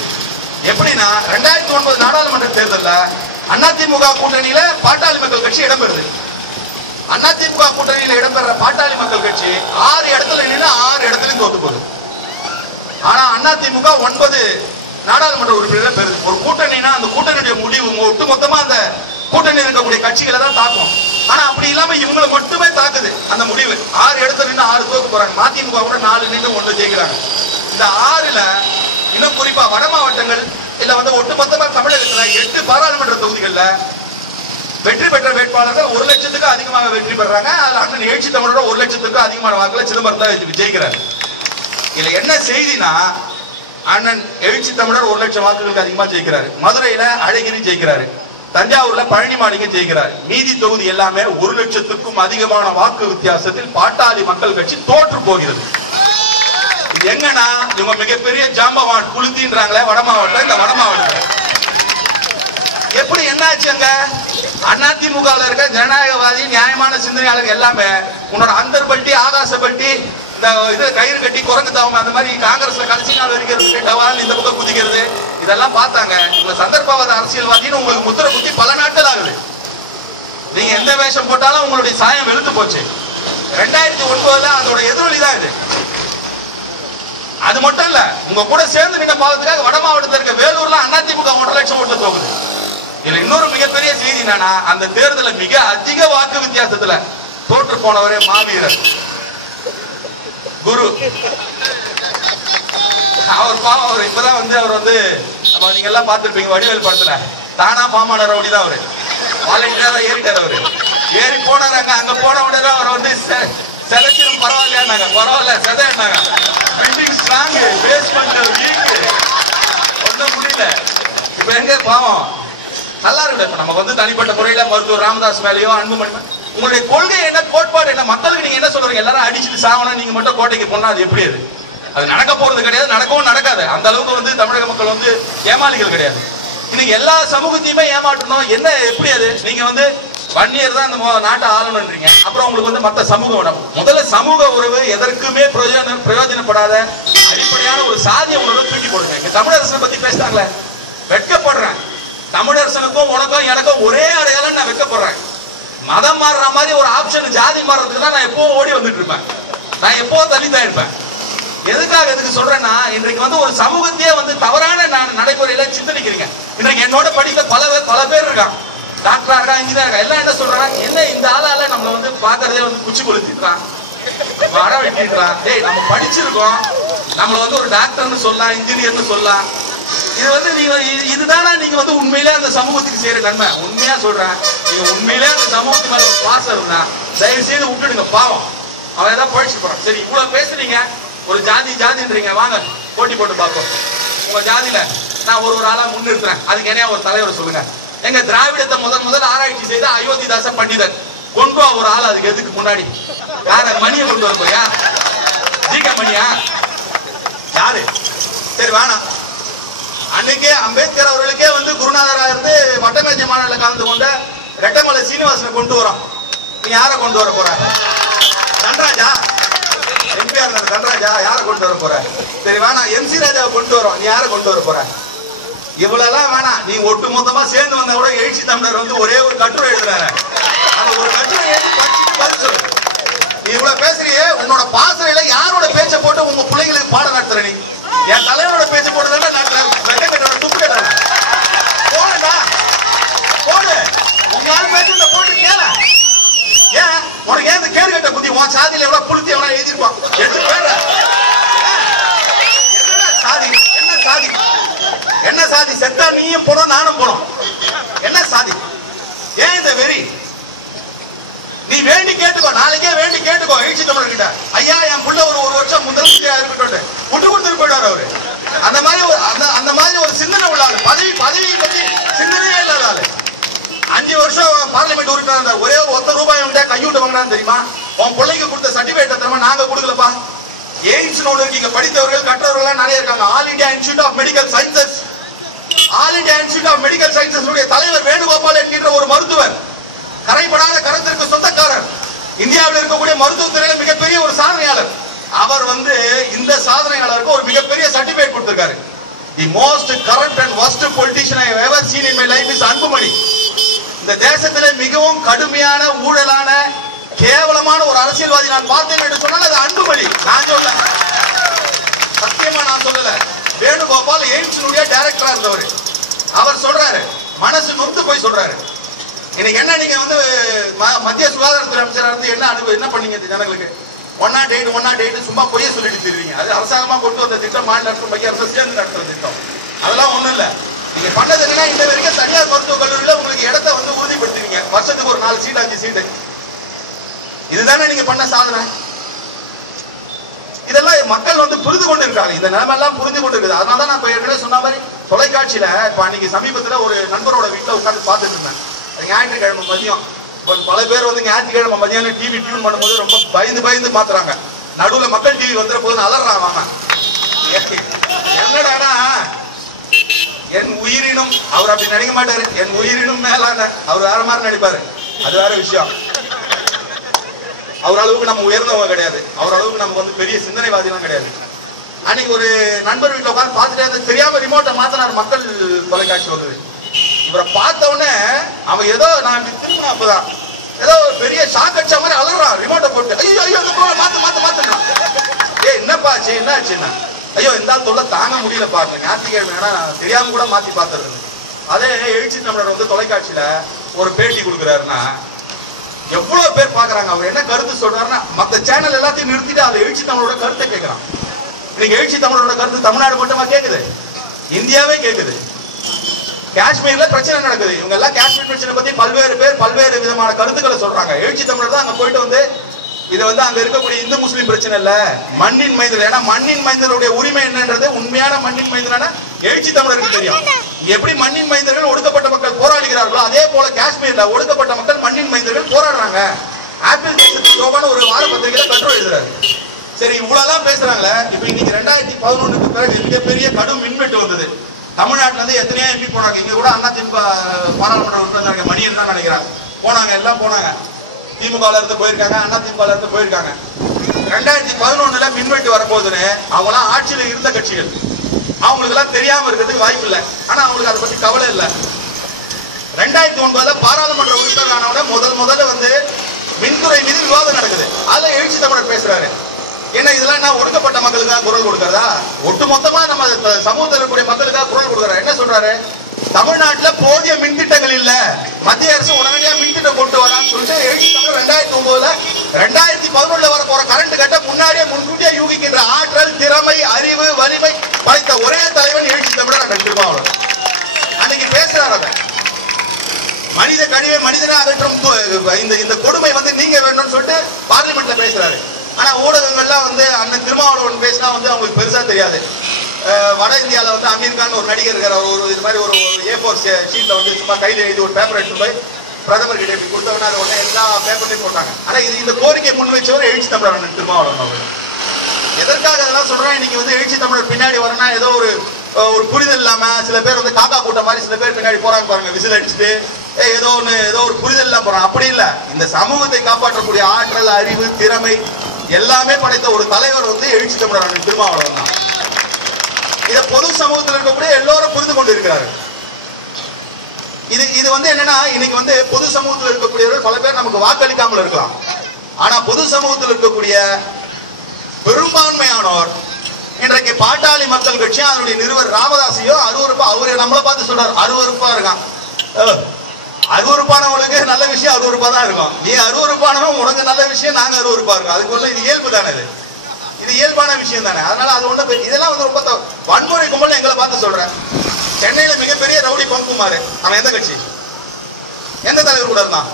எப்படின்னா 2009 நாடாளுமன்ற தேர்தலில் அதிமுக கூட்டணியில பாட்டாளி மக்கள் கட்சி இடம்பெறுது. அதிமுக கூட்டணியில இடம்பெற பாட்டாளி மக்கள் கட்சி 6 இடத்துல நின்று 6 இடத்துலயும் தோத்து போகுது. ஆனா அதிமுக 9 நாடாளுமன்ற உறுப்பினர்கள் பெறுது. ஒரு கூட்டணினா அந்த கூட்டணியுடைய முடிவு ஒட்டுமொத்தமா அந்த கூட்டணி இருக்கக்கூடிய கட்சிகளை தான் தாக்கும். ஆனா அப்படி இல்லாம இவங்களை மட்டுமே தாக்குது அந்த முடிவு. 6 இடத்துல நின்று 6 தோத்து போறாங்க. மதிமுக கூட 4 நின்று 1 ஜெயிக்கிறாங்க. இந்த 6ல இன்னும் குறிப்பா வட மாவட்டங்கள் இல்ல வந்து ஒட்டுமொத்தமா தமிழகத்துல 8 பாராளுமன்ற தொகுதிகள்ல வெற்றி பெற்ற வேட்பாளர்கள் 1 லட்சத்துக்கு அதிகமாக வெற்றி பெறாங்க. அதுல அண்ணன் எழுச்சி தமிழரோட 1 லட்சத்துக்கு அதிகமான வாக்குல சிதம்பரம் தான் ஜெயிக்கிறார். இதுல என்ன செய்தினா அண்ணன் எழுச்சி தமிழர் 1 லட்சம் வாக்குகளுக்கு அதிகமா ஜெயிக்கிறாரு. மதுரையில அழகிரி ஜெயிக்கிறாரு. தஞ்சாவூர்ல பழனி மாணிக்கம் ஜெயிக்கிறார். மீதி தொகுதி எல்லாமே 1 லட்சத்துக்கும் அதிகமான வாக்கு வித்தியாசத்தில் பாட்டாளி மக்கள் கட்சி தோற்று போகிறது. இது எங்கன்னா இவங்க மிகப்பெரிய ஜாம்பவான் குளுத்தின்றாங்களே வட மாவட்டம். இந்த வட மாவட்டம் எப்படி என்னாச்சு? அங்க அதிமுக இருக்க ஜனநாயகவாதி நியாயமான சிந்தனையாளர்கள் எல்லாமே உன்னோட அந்தர்பல்ட்டி ஆகாசபல்ட்டி இந்த இது கயிறு கட்டி குரங்கு தாவம் அந்த மாதிரி காங்கிரஸ்ல கடைசி நாள் வரைக்கும் டவால் இந்த பக்கம் குதிக்கிறது இதெல்லாம் பார்த்தாங்க. உங்க சந்தர்ப்பவாத அரசியல்வாதின்னு உங்களுக்கு முத்திரை குத்தி பல நாட்கள் ஆகுது. நீங்க எந்த வேஷம் போட்டாலும் உங்களுடைய சாயம் வெளுத்து போச்சு. 2009 அதோட எதிரொலி தான் இது. அது மட்டும் இல்ல, உங்க கூட சேர்ந்து நின்ற பாவத்துக்காக வட மாவட்டத்தில் இருக்க வேலூர்ல அதிமுக 1 லட்சம் ஓட்டுல தோக்குது. இதுல இன்னொரு மிகப்பெரிய செய்தி என்னன்னா அந்த தேர்தல மிக அதிக வாக்கு வித்தியாசத்துல தோற்று போனவரே மாவீரர் குரு. அவர் பாவம். அவர் இப்பதான் வந்து அவர் வந்து நீங்க எல்லாம் பார்த்திருப்பீங்க வடிவேல் படத்துல தானா பாமான ரவுடி தான் அவரு. வாலண்டியரா தான் ஏறிட்டார். அவரு ஏறி போனாராங்க. அங்க போன உடனே அவர் வந்து செலக்ஷன் பரவாயில்லையாங்க. பரவாயில்ல செதையாங்க. பில்டிங் ஸ்ட்ராங், பேஸ்மெண்ட் வீக், ஒன்றும் முடியல. இப்ப எங்க பாவம் நல்லா இருக்கு. இப்ப நமக்கு வந்து தனிப்பட்ட முறையில மருத்துவர் ராமதாஸ் மேலேயோ அன்புமணி உங்களுடைய கொள்கை என்ன, கோட்பாடு என்ன, மக்களுக்கு நீங்க என்ன சொல்றீங்க? எல்லாரும் அடிச்சுட்டு சாவணும், நீங்க மட்டும் கோட்டைக்கு போனா அது எப்படி? அது நடக்க போறது கிடையாது, நடக்கவும் நடக்காது. அந்த அளவுக்கு வந்து தமிழக மக்கள் வந்து ஏமாளிகள் கிடையாது. இன்னைக்கு எல்லா சமூகத்தையுமே ஏமாற்றணும். என்ன எப்படி? அது நீங்க வந்து வன்னியர் தான் இந்த நாட்டை ஆளணும்ன்றீங்க. அப்புறம் உங்களுக்கு வந்து மற்ற சமூகம் முதல்ல சமூக உறவு எதற்குமே பிரயோஜனப்படாத அடிப்படையான ஒரு சாதிய உணர்வை தூக்கி போடுங்க. இங்க தமிழரசனை பத்தி பேசுறாங்களே, வெட்கப்படுறேன். தமிழரசனுக்கும் உனக்கும் எனக்கும் ஒரே அடையாளம் நான் வெட்கப்படுறேன். மதம் மாறுற மாதிரி ஒரு ஆப்ஷன் ஜாதி மாறுறதுக்கு தான் நான் எப்பவும் ஓடி வந்துட்டு இருப்பேன். நான் எப்பவும் தள்ளித்தான் இருப்பேன். எதுக்கு சொல்றேன்னா இன்றைக்கு வந்து ஒரு சமூகத்தையே வந்து தவறான நடைமுறையில சிந்தனைக்கிறீங்க. இன்றைக்கு என்னோட படித்த பல பேர் இருக்கான். டாக்டரா இருக்கா, இன்ஜினியர் இருக்கா. எல்லாம் என்ன சொல்றாங்க? என்ன இந்த ஆளால நம்மள வந்து பாக்குறதே வந்து குச்சி கொளுத்திட்டான், வர வெட்டிடுறான். டேய், நம்ம படிச்சிருக்கோம், நம்மள வந்து ஒரு டாக்டர்னு சொல்லலாம், இன்ஜினியர்னு சொல்லலாம். இது வந்து நீங்க இதுதானா நீங்க வந்து உண்மையிலே அந்த சமூகத்துக்கு செய்யற நன்மை? உண்மையா சொல்றேன், நீங்க உண்மையிலே அந்த சமூகத்து மேல பாசம் இருந்தா தயவு செய்து விட்டுடுங்க. பாவம், அவன் ஏதாவது பழிச்சுட்டு போறான். சரி, இவ்வளவு பேசுறீங்க, ஒரு ஜாதின்றீங்க, வாங்க போட்டி போட்டு பார்ப்போம். உங்க ஜாதியில நான் ஒரு ஆளா முன்னிறுத்துறேன், அதுக்கு என்ன ஒரு தலைவரை சொல்லுங்க. எங்க திராவிடத்தை முதல் ஆராய்ச்சி செய்த அயோத்திதாச பண்டிதர் கொண்டு வா ஒரு ஆள். அதுக்கு எதுக்கு முன்னாடி யார மணியை கொண்டு வர போறியா? ஜிக மணியா? யாரு? சரி வேணாம். அன்னைக்கே அம்பேத்கர் அவர்களுக்கே வந்து குருநாதரா இருந்து வட்டமேஜை மாநாட்டில் கலந்து கொண்ட ரெட்டமலை சீனிவாசனை கொண்டு வரோம். நீ யாரை கொண்டு வர போற? தன்ராஜா? எம்பிஆர் தன்ராஜா? யாரை கொண்டு வர போற? சரி வேணாம், எம்சி ராஜாவை கொண்டு வரோம். நீ யாரை கொண்டு வர போற? இவ்வளவுலாம் வேணாம், நீ ஒட்டு மொத்தமா சேர்ந்து வந்தா கூட எழுச்சி தமிழர் வந்து ஒரே ஒரு கட்டுரை எழுதுறாரு. அந்த ஒரு கட்டுரை எழுதி படிச்சுட்டு பதில் சொல்லு. நீ இவ்வளவு பேசுறியே, உன்னோட பாசறையில யாரோட பேச்ச போட்டு உங்க பிள்ளைங்களுக்கு பாடம் நடத்துற? நீ என் தலைவரோட பேச்ச போட்டுதான் நடத்துற. போடுடா போடு, உங்களால பேசுறத போட்டு கேள. ஏன் உனக்கு ஏன் இந்த கேடு கட்ட புத்தி? உன் சாதியில எவ்வளவு புளுத்தி எவ்வளவு எழுதிருப்பான், எடுத்து போயிடுற. சாதி என்ன சாதி? என்ன சாதி? செத்தா நீயும் போனோம் நானும் போனோம். என்ன சாதி? ஏன் இந்த வெறி? நீ வேண்டி கேட்டுக்கோ, நாளைக்கே வேண்டி கேட்டுக்கோ எழுச்சி தமிழர்கிட்ட. ஐயா என் புள்ள ஒரு வருஷம் முதலமைச்சரா இருக்கட்டும் விட்டு கொடுத்துட்டு போயிட்டாரு அவரு. அந்த மாதிரி ஒரு சிந்தனை உள்ள ஆளு, பதவியை பத்தி சிந்தனையே இல்லாத ஆளு. 5 வருஷம் பார்லிமெண்ட் உறுப்பினர், ஒரே ஒரு ₹1 அவன்கிட்ட கையூட்டு வாங்கினான்னு தெரியுமா? உன் பிள்ளைக்கு கொடுத்த சர்டிபிகேட் தெரியுமா? நாங்க கொடுக்கலப்பா. எய்ம்ஸ் ஒன்று இருக்கு, இங்க படித்தவர்கள் கற்றவர்கள் நிறைய இருக்காங்க. All India Institute of Medical Sciences, All India Institute of Medical Sciences தலைவர் வேணுகோபால் என்கின்ற ஒரு மருத்துவர், கரைபடாத கரத்திற்கு சொந்தக்காரர், இந்தியாவில் இருக்கக்கூடிய மருத்துவத்துறையில மிகப்பெரிய ஒரு சாதனையாளர். அவர் வந்து இந்த சாதனையாளருக்கு ஒரு மிகப்பெரிய சர்டிபிகேட் கொடுத்திருக்காரு. The most corrupt and worst politician I have ever seen in my life is Anbumani. இந்த தேசத்திலே மிகவும் கடுமையான ஊழலான கேவலமான ஒரு அரசியல்வாதி நான் பார்த்தேன் என்று சொன்னால் அது அன்புமணி. நான் சொல்ல, சத்தியமா நான் சொல்லல. வேணுகோபால் எய்ம்ஸ்னுடைய டைரக்டரா இருந்தவர். அவர் சொல்றாரு, மனசு நொந்து போய் சொல்றாரு. இன்னைக்கு என்ன நீங்க வந்து மத்திய சுகாதாரத்துறை அமைச்சரா இருந்து என்ன பண்ணீங்க ஜனங்களுக்கு? 108 சும்மா பொய்ய சொல்லிட்டு தெரியுங்க. அது அரசாங்கமா கொண்டு வந்த திட்டம், மாநில அரசு மைய அரசு சேர்ந்து நடத்துற திட்டம். அதெல்லாம் ஒண்ணும் இல்ல. நீங்க பண்ணது என்னன்னா, இந்த வரைக்கும் தனியார் மருத்துவக் கல்லூரியில உங்களுக்கு இடத்தை வந்து உறுதிப்படுத்துவீங்க. வருஷத்துக்கு ஒரு 4 சீட் 5 சீட்டு. இதுதானே நீங்க பண்ண சாதனை. இதெல்லாம் மக்கள் வந்து புரிந்து கொண்டு இருக்காங்க. இந்த நிலைமை எல்லாம் புரிந்து கொண்டு இருக்குது. அதனாலதான் நான் இப்ப ஏற்கனவே சொன்ன மாதிரி தொலைக்காட்சியில இப்ப அன்னைக்கு சமீபத்துல ஒரு நண்பரோட வீட்டுல உட்கார்ந்து பார்த்துட்டு இருந்தேன். ஞாயிற்றுக்கிழமை மதியம் பல பேர் வந்து ஞாயிற்றுக்கிழமை மதியம் டிவி டியூன் பண்ணும்போது ரொம்ப பயந்து மாத்துறாங்க. நடுவுல மக்கள் டிவி வந்துற போது அலறான். என்னடானா, என் உயிரினும், அவர் அப்படி நினைக்க மாட்டாரு, என் உயிரினும் மேலான, அவர் வேற மாதிரி நினைப்பாரு. அது வேற விஷயம். அவர் அளவுக்கு நம்ம உயர்ந்தவங்க கிடையாது. அவர் அளவுக்கு நம்ம வந்து பெரிய சிந்தனைவாதிலாம் கிடையாது. அன்னைக்கு ஒரு நண்பர் வீட்டுல உட்காந்து பார்த்துட்டே தெரியாம ரிமோட்டை மாத்தினார். மக்கள் தொலைக்காட்சி வந்தது. இவரை பார்த்த உடனே அவன் ஏதோ, நான் திரும்பினா அப்பதான் ஏதோ பெரிய ஷாக் அடிச்ச மாதிரி அலறான். ரிமோட்டை போட்டு ஐயோ மாத்துறான். என்னப்பா ஆச்சு, என்ன ஆச்சுன்னா, ஐயோ இந்த தொல்லை தாங்க முடியல பாருங்க, ஞாயிற்றுக்கிழமை நான் தெரியாம கூட மாத்தி பார்த்துருது. அதே எழுச்சி தமிழர் வந்து தொலைக்காட்சியில ஒரு பேட்டி கொடுக்குறாருன்னா எவ்வளவு பேர் பாக்குறாங்க. அவர் என்ன கருத்து சொல்றாருன்னா, மற்ற சேனல் எல்லாத்தையும் நிறுத்திட்டு அந்த எழுச்சி தமிழோட கருத்தை கேட்கிறான். இன்னைக்கு எழுச்சி தமிழோட கருத்து தமிழ்நாடு மட்டுமா கேக்குது, இந்தியாவே கேக்குது. காஷ்மீர்ல பிரச்சனை நடக்குது. இவங்க எல்லாம் காஷ்மீர் பிரச்சனை பத்தி பல்வேறு பேர் பல்வேறு விதமான கருத்துக்களை சொல்றாங்க. எழுச்சி தமிழர் தான் அங்க போயிட்டு வந்து இது வந்து அங்க இருக்கக்கூடிய இந்து முஸ்லீம் பிரச்சனை இல்ல, மண்ணின் மைந்தர். ஏன்னா மண்ணின் மைந்தருடைய உரிமை என்னன்றது, உண்மையான மண்ணின் மைந்தரான எழுச்சி தமிழருக்கு தெரியும். எப்படி மண்ணின் மைந்தர்கள் ஒடுக்கப்பட்ட மக்கள் போராடுகிறார்களோ அதே போல காஷ்மீர்ல ஒடுக்கப்பட்ட மக்கள் மண்ணின் மைந்தர்கள் போராடுறாங்க. ஆப்பிள் தேசத்துக்கு சோபான ஒரு வார பத்திரிகையில கட்டுரை எழுதுறாரு. சரி, இவ்வளவுதான் பேசுறாங்களே. இப்ப இன்னைக்கு 2011 பிறகு மிகப்பெரிய கடும் மின்வெட்டு வந்தது. தமிழ்நாட்டுல இருந்து எத்தனையோ எம்பி போனாங்க. இங்க கூட அதிமுக பாராளுமன்ற உறுப்பினர் மணியன் தான் நினைக்கிறாங்க போனாங்க. எல்லாம் போனாங்க. திமுக இருந்து போயிருக்காங்க, அதிமுக இருந்து போயிருக்காங்க. 2011 மின்வெட்டு வரும்போதுன்னு அவங்க எல்லாம் ஆட்சியில் இருந்த கட்சிகள், அவங்களுக்கு எல்லாம் தெரியாம இருக்கிறதுக்கு வாய்ப்பு இல்லை. ஆனா அவங்களுக்கு அதை பத்தி கவலை இல்லை. 2009 பாராளுமன்ற உறுப்பினரான முதல்ல வந்து மின்துறை மீது விவாதம் நடக்குது. அதுல எழுச்சி தமிழர் பேசுறாரு. ஏன்னா இதெல்லாம் என்ன ஒடுக்கப்பட்ட மக்களுக்காக குரல் கொடுக்கறதா, ஒட்டுமொத்தமா நம்ம சமூகத்தில் இருக்கக்கூடிய மக்களுக்காக குரல் கொடுக்கறாரு. என்ன சொல்றாரு, தமிழ்நாட்டில் போதிய மின்திட்டங்கள் இல்ல, மத்திய அரசு உடனடியாக மின்திட்டம் கொண்டு வரான்னு சொல்லிட்டு எழுச்சி தமிழர் 2009 2011 வர போற கரண்ட் கட்ட முன்னாடியே முன்கூட்டியே யூகிக்கின்ற ஆற்றல், திறமை, அறிவு, வலிமை படைத்த ஒரே தலைவன் எழுச்சி தமிழர் அண்ணன் திருமாவளவன். அன்னைக்கு பேசுறாரு, மனித கழிவை மனிதனை அகற்றும் இந்த கொடுமை வந்து நீங்க வேணும்னு சொல்லிட்டு பார்லிமெண்ட்ல பேசுறாரு. ஆனா ஊடகங்கள்லாம் வந்து அண்ணன் திருமாவளவன் பேசினா வந்து அவங்களுக்கு பெருசா தெரியாது. வட இந்தியாவில் வந்து அமீர் கான் ஒரு நடிகர் இருக்கார். ஒரு இது மாதிரி ஒரு A4 ஷீட்ல வந்து சும்மா கையில எழுதி ஒரு பேப்பர் எடுத்து போய் பிரதமர் கிட்ட இப்படி கொடுத்தவனா உடனே எல்லா பேப்பர்லையும் போட்டாங்க. ஆனா இந்த கோரிக்கை முன் வச்சவர் எழுச்சி தமிழர் அண்ணன் திருமாவளவன் அவர்கள். எதற்காக அதெல்லாம் சொல்றேன், இன்னைக்கு வந்து எழுச்சி தமிழர் பின்னாடி வரனா ஏதோ ஒரு புரிதல் இல்லாம சில பேர் வந்து காக்கா கூட்டம் மாதிரி சில பேர் பின்னாடி போறாங்க பாருங்க, விசில் அடிச்சுட்டு ஏதோ ஒரு புரிதல் இல்லாம போறாங்க. அப்படி இல்ல, இந்த சமூகத்தை காப்பாற்றக்கூடிய ஆற்றல், அறிவு, திறமை எல்லாமே படைத்த ஒரு தலைவர் வந்து எழுச்சி தமிழர் அண்ணன் திருமாவளவன் தான். இதை பொது சமூகத்தில் இருக்கக்கூடிய எல்லோரும் புரிந்து கொண்டு இருக்கிறார்கள். இது வந்து என்னன்னா, இன்னைக்கு வந்து பொது சமூகத்தில் இருக்கக்கூடியவர்கள் பல பேர் நமக்கு வாக்களிக்காமல் இருக்கலாம். ஆனா பொது சமூகத்தில் இருக்கக்கூடிய பெரும்பான்மையானோர் இன்றைக்கு பாட்டாளி மக்கள் கட்சி அதனுடைய நிறுவனர் ராமதாஸையோ அருவருப்பா, அவரு நம்மளை பார்த்து சொல்றாரு அருவருப்பா இருக்கான். அருவருப்பானவங்களுக்கு நல்ல விஷயம் அருவருப்பா தான் இருக்கும். நீ அருவருப்பானவன், உனக்கு நல்ல விஷயம் நாங்க அருவருப்பா இருக்கோம். அதுக்குள்ள இது இயல்பு தானே, இது இயல்பான விஷயம் தானே. அதனால அது ஒண்ணு, இதெல்லாம் வந்து ரொம்ப வன்முறை கும்பல் எங்களை பார்த்து சொல்றேன். சென்னையில மிகப்பெரிய ரவுடி பங்குமாறு, அவன் எந்த கட்சி, எந்த தலைவர் கூட இருந்தான்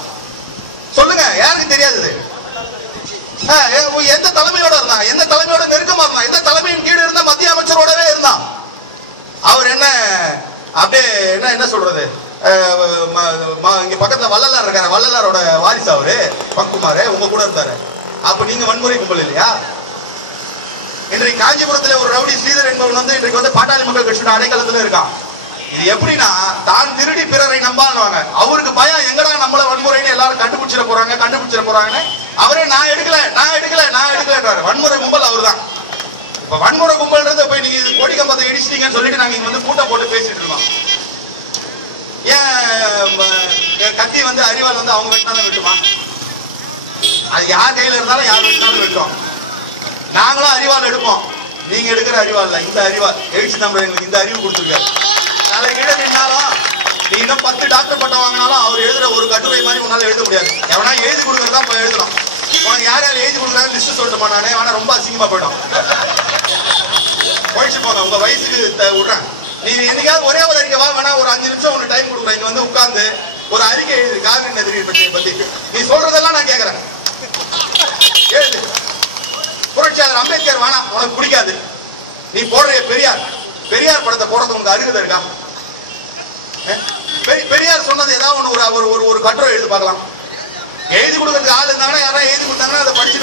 சொல்லுங்க, யாருக்கு தெரியாது? எந்த தலைமையோட இருந்தான், எந்த தலைமையோட நெருக்கமா இருந்தான், எந்த தலைமையின் கீழ் இருந்த மத்திய அமைச்சரோடவே இருந்தான். அவர் என்ன அப்படியே என்ன சொல்றது, இங்க பக்கத்துல வள்ளலார் இருக்காரு, வள்ளலாரோட வாரிசு அவரு பங்குமாறு, உங்க கூட இருந்தாரு. அப்ப நீங்க வன்முறை கும்பல் இல்லையா? இன்றைக்கு காஞ்சிபுரத்துல ஒரு ரவுடி ஸ்ரீதர் என்பவன் வந்து இன்றைக்கு வந்து பாட்டாளி மக்கள் கட்சியோட அடைக்கலத்துல இருக்கான். இது எப்படின்னா, தான் திருடி பிறரை நம்பாங்க. அவருக்கு பயம், எங்கடா நம்மள வன்முறைன்னு எல்லாரும் கண்டுபிடிச்சிட போறாங்கன்னு அவரே நான் எடுக்கல வன்முறை கும்பல் அவர் தான். இப்ப வன்முறை கும்பல் போய் நீங்க கொடி கம்பத்தை இடிச்சிட்டீங்கன்னு சொல்லிட்டு நாங்க இங்க வந்து கூட்டம் போட்டு பேசிட்டு இருக்கோம். ஏன் கத்தி வந்து அறிவால் வந்து அவங்க வெட்டினாலும் வெட்டுமா? அது யார் கையில இருந்தாலும் யார் வெட்டினாலும் வெட்டுவோம். நாங்களும் அறிவால் எடுப்போம். நீங்க எடுக்கிற அறிவால் இந்த அறிவால் எழுச்சி நம்ம எங்களுக்கு இந்த அறிவு கொடுத்துருக்காரு. நாளை கீழே நின்னாலும் நீ இன்னும் 10 டாக்டர் பட்டம் வாங்கினாலும் அவர் எழுதுற ஒரு கட்டுரை மாதிரி உன்னால எழுத முடியாது. எவனா எழுதி கொடுக்கறதா போய் எழுதணும். உனக்கு யார் யார் எழுதி கொடுக்குறாங்க லிஸ்ட் சொல்லிட்டுமா? நானே வேணா ரொம்ப அசிங்கமா போயிடும். போயிடுச்சு போங்க, உங்க வயசுக்கு விடுறேன். நீ என்னைக்காவது ஒரே ஒரு அறிக்கை வா, வேணா ஒரு 5 நிமிஷம் உனக்கு டைம் கொடுக்குறேன். இங்க வந்து உட்கார்ந்து ஒரு அறிக்கை எழுது, காவிரி நதியை பத்தி நீ சொல்றதெல்லாம் நான் கேட்கறேன். எழுது. புரட்சியாளர் அம்பேத்கர் வேணாம், உனக்கு பிடிக்காது. நீ போடுற பெரியார் படத்தை போடுறது உனக்கு அருகதை இருக்கா? பெரியார் சொன்னது ஏதாவது ஒரு கட்டுரை எழுதி பார்க்கலாம். எழுதி கொடுக்கறதுக்கு ஆள் இருந்தாங்கன்னா யாராவது எழுதி கொடுத்தாங்கன்னா அதை படிச்சுட்டு